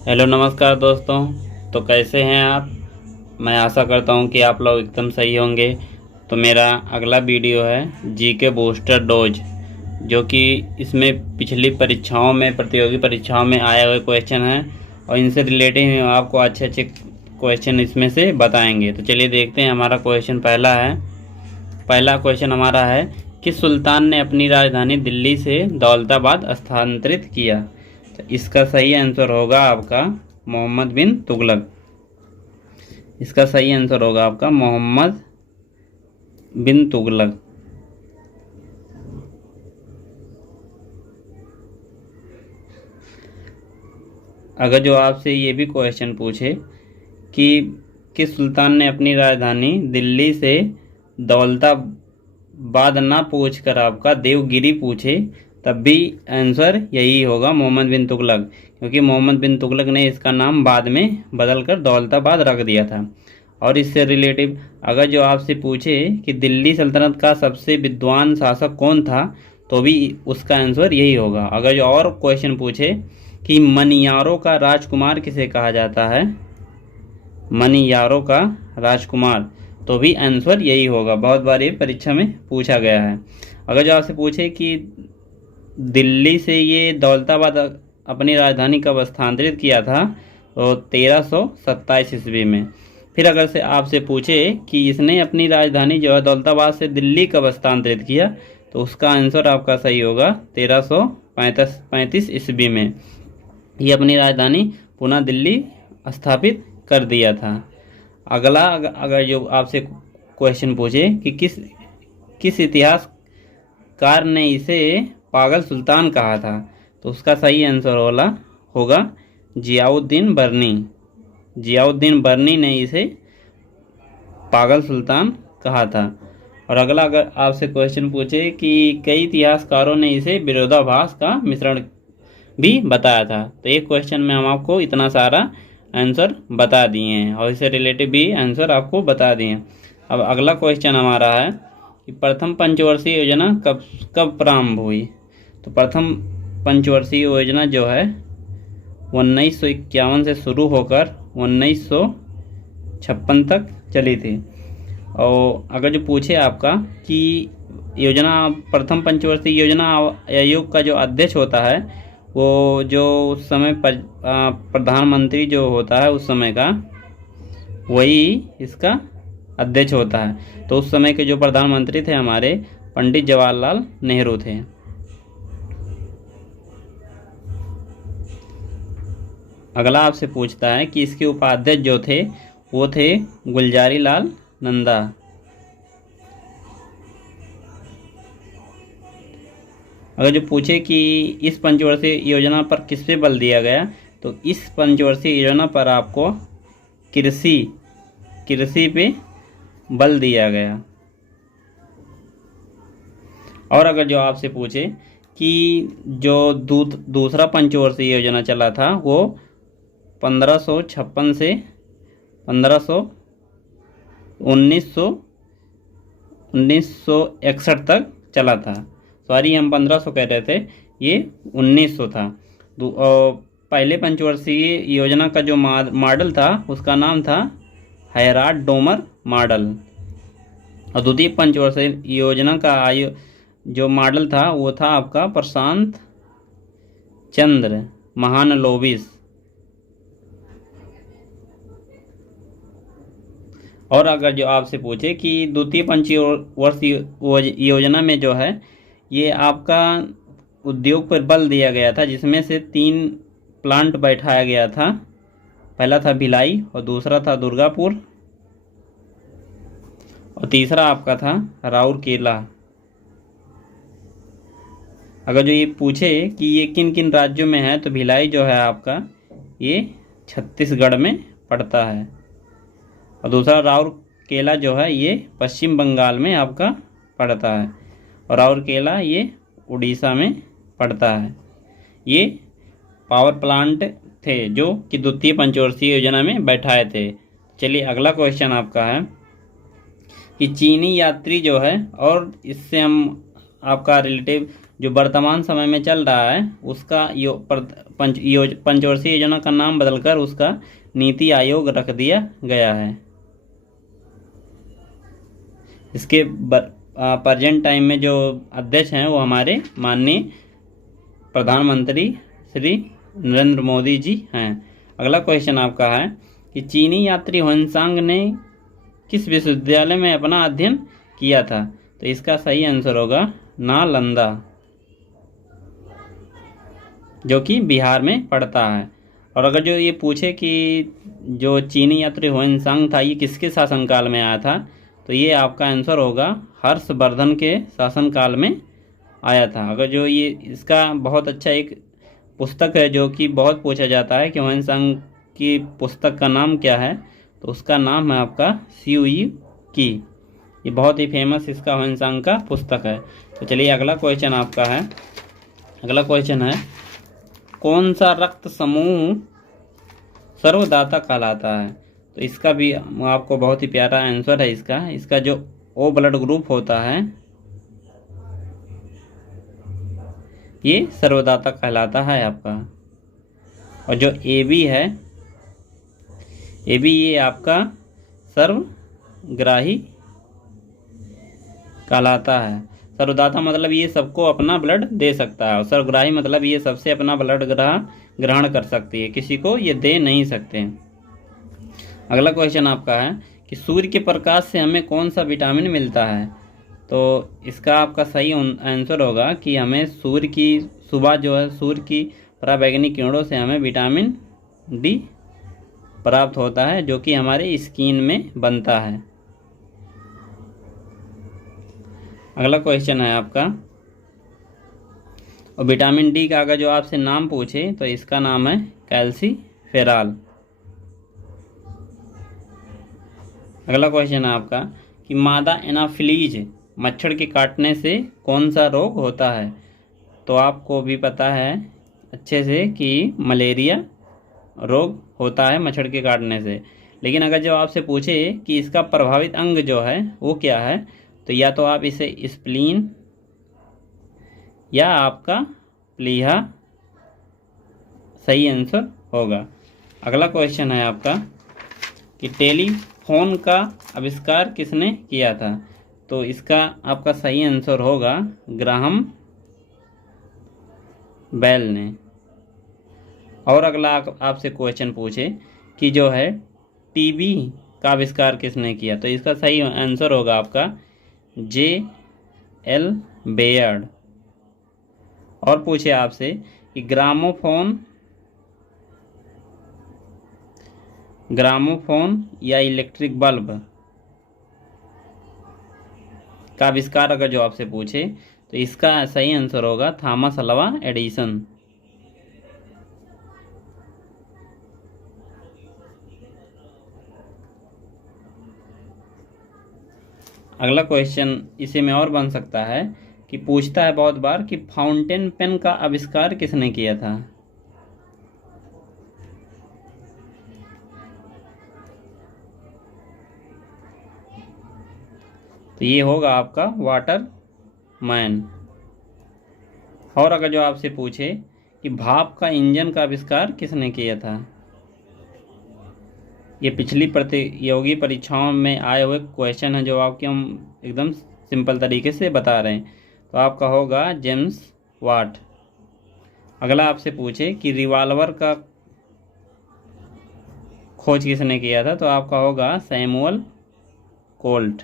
Hello नमस्कार दोस्तों। तो कैसे हैं आप? मैं आशा करता हूं कि आप लोग एकदम सही होंगे। तो मेरा अगला वीडियो है जीके बूस्टर डोज, जो कि इसमें पिछली परीक्षाओं में, प्रतियोगी परीक्षाओं में आए हुए क्वेश्चन हैं और इनसे रिलेटेड हम आपको अच्छे अच्छे क्वेश्चन इसमें से बताएंगे। तो चलिए देखते हैं। हमारा क्वेश्चन पहला क्वेश्चन हमारा है कि सुल्तान ने अपनी राजधानी दिल्ली से दौलताबाद स्थानांतरित किया। तो इसका सही आंसर होगा आपका मोहम्मद बिन तुगलक। इसका सही आंसर होगा आपका मोहम्मद बिन तुगलक। अगर जो आपसे ये भी क्वेश्चन पूछे कि किस सुल्तान ने अपनी राजधानी दिल्ली से दौलताबाद ना पूछकर आपका देवगिरी पूछे, तब भी आंसर यही होगा मोहम्मद बिन तुगलक, क्योंकि मोहम्मद बिन तुगलक ने इसका नाम बाद में बदलकर दौलताबाद रख दिया था। और इससे रिलेटिव अगर जो आपसे पूछे कि दिल्ली सल्तनत का सबसे विद्वान शासक कौन था, तो भी उसका आंसर यही होगा। अगर जो और क्वेश्चन पूछे कि मनियारों का राजकुमार किसे कहा जाता है, मनियारों का राजकुमार, तो भी आंसर यही होगा। बहुत बार ये परीक्षा में पूछा गया है। अगर जो आपसे पूछे कि दिल्ली से ये दौलताबाद अपनी राजधानी कब स्थानांतरित किया था, तो 1327 ईस्वी में। फिर अगर से आपसे पूछे कि इसने अपनी राजधानी जो है दौलताबाद से दिल्ली कब स्थानांतरित किया, तो उसका आंसर आपका सही होगा 1335 ईस्वी में। ये अपनी राजधानी पुनः दिल्ली स्थापित कर दिया था। अगला अगर जो आपसे क्वेश्चन पूछे कि किस इतिहासकार ने इसे पागल सुल्तान कहा था, तो उसका सही आंसर होगा जियाउद्दीन बर्नी। जियाउद्दीन बर्नी ने इसे पागल सुल्तान कहा था। और अगला अगर आपसे क्वेश्चन पूछे कि कई इतिहासकारों ने इसे विरोधाभास का मिश्रण भी बताया था, तो एक क्वेश्चन में हम आपको इतना सारा आंसर बता दिए हैं और इससे रिलेटेड भी आंसर आपको बता दिए हैं। अब अगला क्वेश्चन हमारा है कि प्रथम पंचवर्षीय योजना कब कब प्रारंभ हुई। तो प्रथम पंचवर्षीय योजना जो है 1951 से शुरू होकर 1956 तक चली थी। और अगर जो पूछे आपका कि योजना प्रथम पंचवर्षीय योजना आयोग का जो अध्यक्ष होता है, वो जो उस समय प्रधानमंत्री जो होता है उस समय का, वही इसका अध्यक्ष होता है। तो उस समय के जो प्रधानमंत्री थे हमारे पंडित जवाहरलाल नेहरू थे। अगला आपसे पूछता है कि इसके उपाध्यक्ष जो थे वो थे गुलजारी लाल नंदा। अगर जो पूछे कि इस पंचवर्षीय योजना पर किस पे बल दिया गया, तो इस पंचवर्षीय योजना पर आपको कृषि पे बल दिया गया। और अगर जो आपसे पूछे कि जो दूसरा पंचवर्षीय योजना चला था वो 1556 से 1961 तक चला था। सॉरी, हम 1500 कह रहे थे, ये 1900 था। पहले पंचवर्षीय योजना का जो मॉडल था उसका नाम था हैराट डोमर मॉडल, और द्वितीय पंचवर्षीय योजना का जो मॉडल था वो था आपका प्रशांत चंद्र महानलोबिस। और अगर जो आपसे पूछे कि द्वितीय पंचवर्षीय योजना में जो है ये आपका उद्योग पर बल दिया गया था, जिसमें से 3 प्लांट बैठाया गया था। पहला था भिलाई, और दूसरा था दुर्गापुर, और तीसरा आपका था राउरकेला। अगर जो ये पूछे कि ये किन किन राज्यों में है, तो भिलाई जो है आपका ये छत्तीसगढ़ में पड़ता है, और दूसरा राउरकेला जो है ये पश्चिम बंगाल में आपका पड़ता है, और राउरकेला ये उड़ीसा में पड़ता है। ये पावर प्लांट थे जो कि द्वितीय पंचवर्षीय योजना में बैठाए थे। चलिए अगला क्वेश्चन आपका है कि चीनी यात्री जो है, और इससे हम आपका रिलेटिव जो वर्तमान समय में चल रहा है उसका पंचवर्षीय योजना का नाम बदलकर उसका नीति आयोग रख दिया गया है। इसके प्रेजेंट टाइम में जो अध्यक्ष हैं वो हमारे माननीय प्रधानमंत्री श्री नरेंद्र मोदी जी हैं। अगला क्वेश्चन आपका है कि चीनी यात्री ह्वेनसांग ने किस विश्वविद्यालय में अपना अध्ययन किया था? तो इसका सही आंसर होगा नालंदा, जो कि बिहार में पड़ता है। और अगर जो ये पूछे कि जो चीनी यात्री ह्वेनसांग था ये किसके शासनकाल में आया था, तो ये आपका आंसर होगा हर्षवर्धन के शासनकाल में आया था। अगर जो ये इसका बहुत अच्छा एक पुस्तक है जो कि बहुत पूछा जाता है कि ह्वेनसांग की पुस्तक का नाम क्या है, तो उसका नाम है आपका सियुई की। ये बहुत ही फेमस इसका ह्वेनसांग का पुस्तक है। तो चलिए अगला क्वेश्चन आपका है। अगला क्वेश्चन है कौन सा रक्त समूह सर्वदाता कहलाता है? तो इसका भी आपको बहुत ही प्यारा आंसर है इसका जो ओ ब्लड ग्रुप होता है ये सर्वदाता कहलाता है आपका। और जो ए बी है, ए बी ये आपका सर्वग्राही कहलाता है। सर्वदाता मतलब ये सबको अपना ब्लड दे सकता है, और सर्वग्राही मतलब ये सबसे अपना ब्लड ग्रहण कर सकती है, किसी को ये दे नहीं सकते। अगला क्वेश्चन आपका है कि सूर्य के प्रकाश से हमें कौन सा विटामिन मिलता है? तो इसका आपका सही आंसर होगा कि हमें सूर्य की सुबह जो है सूर्य की पराबैंगनी किरणों से हमें विटामिन डी प्राप्त होता है, जो कि हमारे स्किन में बनता है। अगला क्वेश्चन है आपका, और विटामिन डी का अगर जो आपसे नाम पूछे तो इसका नाम है कैल्सीफेरॉल। अगला क्वेश्चन है आपका कि मादा एनाफिलीज मच्छर के काटने से कौन सा रोग होता है? तो आपको भी पता है अच्छे से कि मलेरिया रोग होता है मच्छर के काटने से। लेकिन अगर जो आपसे पूछे कि इसका प्रभावित अंग जो है वो क्या है, तो या तो आप इसे स्प्लीन या आपका प्लीहा सही आंसर होगा। अगला क्वेश्चन है आपका कि टेलीफोन का आविष्कार किसने किया था? तो इसका आपका सही आंसर होगा ग्राहम बेल ने। और अगला आपसे क्वेश्चन पूछे कि जो है टीबी का आविष्कार किसने किया, तो इसका सही आंसर होगा आपका J.L. बेयर्ड। और पूछे आपसे कि ग्रामोफोन या इलेक्ट्रिक बल्ब का आविष्कार अगर जो आपसे पूछे तो इसका सही आंसर होगा थॉमस अल्वा एडिसन। अगला क्वेश्चन इसी में और बन सकता है कि पूछता है बहुत बार कि फाउंटेन पेन का आविष्कार किसने किया था? तो ये होगा आपका वाटर मैन। और अगर जो आपसे पूछे कि भाप का इंजन का आविष्कार किसने किया था? ये पिछली प्रतियोगी परीक्षाओं में आए हुए क्वेश्चन है जो आपके हम एकदम सिंपल तरीके से बता रहे हैं। तो आपका होगा जेम्स वाट। अगला आपसे पूछे कि रिवाल्वर का खोज किसने किया था? तो आपका होगा सैमुअल कोल्ट।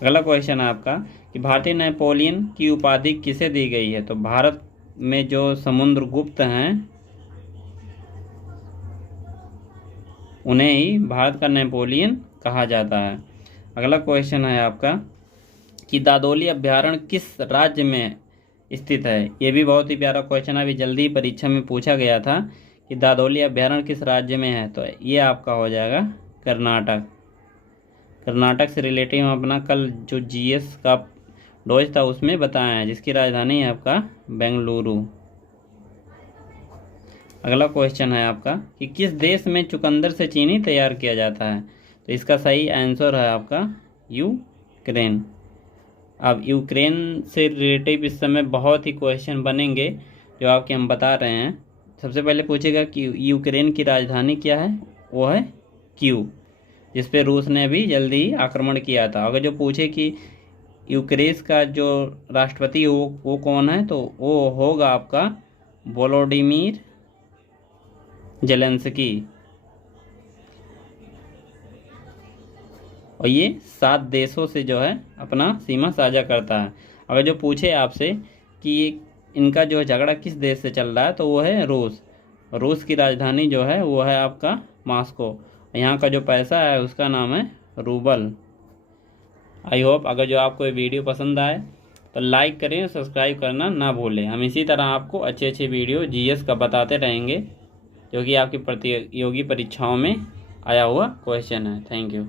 अगला क्वेश्चन है आपका कि भारतीय नेपोलियन की उपाधि किसे दी गई है? तो भारत में जो समुद्रगुप्त हैं उन्हें ही भारत का नेपोलियन कहा जाता है। अगला क्वेश्चन है आपका कि दादोली अभ्यारण्य किस राज्य में स्थित है? ये भी बहुत ही प्यारा क्वेश्चन है, अभी जल्दी परीक्षा में पूछा गया था कि दादोली अभ्यारण्य किस राज्य में है। तो ये आपका हो जाएगा कर्नाटक। कर्नाटक से रिलेटेड हम अपना कल जो जीएस का डोज था उसमें बताया है, जिसकी राजधानी है आपका बेंगलुरु। अगला क्वेश्चन है आपका कि किस देश में चुकंदर से चीनी तैयार किया जाता है? तो इसका सही आंसर है आपका यूक्रेन। अब यूक्रेन से रिलेटिव इस समय बहुत ही क्वेश्चन बनेंगे जो आपके हम बता रहे हैं। सबसे पहले पूछेगा कि यूक्रेन की राजधानी क्या है, वो है क्यू, जिस पे रूस ने अभी जल्दी ही आक्रमण किया था। अगर जो पूछे कि यूक्रेन का जो राष्ट्रपति वो कौन है, तो वो होगा आपका वोलोडिमीर जेलेंस्की, और ये 7 देशों से जो है अपना सीमा साझा करता है। अगर जो पूछे आपसे कि इनका जो झगड़ा किस देश से चल रहा है, तो वो है रूस। रूस की राजधानी जो है वो है आपका मॉस्को। यहाँ का जो पैसा है उसका नाम है रूबल। आई होप अगर जो आपको ये वीडियो पसंद आए तो लाइक करें, सब्सक्राइब करना ना भूलें। हम इसी तरह आपको अच्छे अच्छे वीडियो जीएस का बताते रहेंगे, जो कि आपकी प्रतियोगी परीक्षाओं में आया हुआ क्वेश्चन है। Thank you.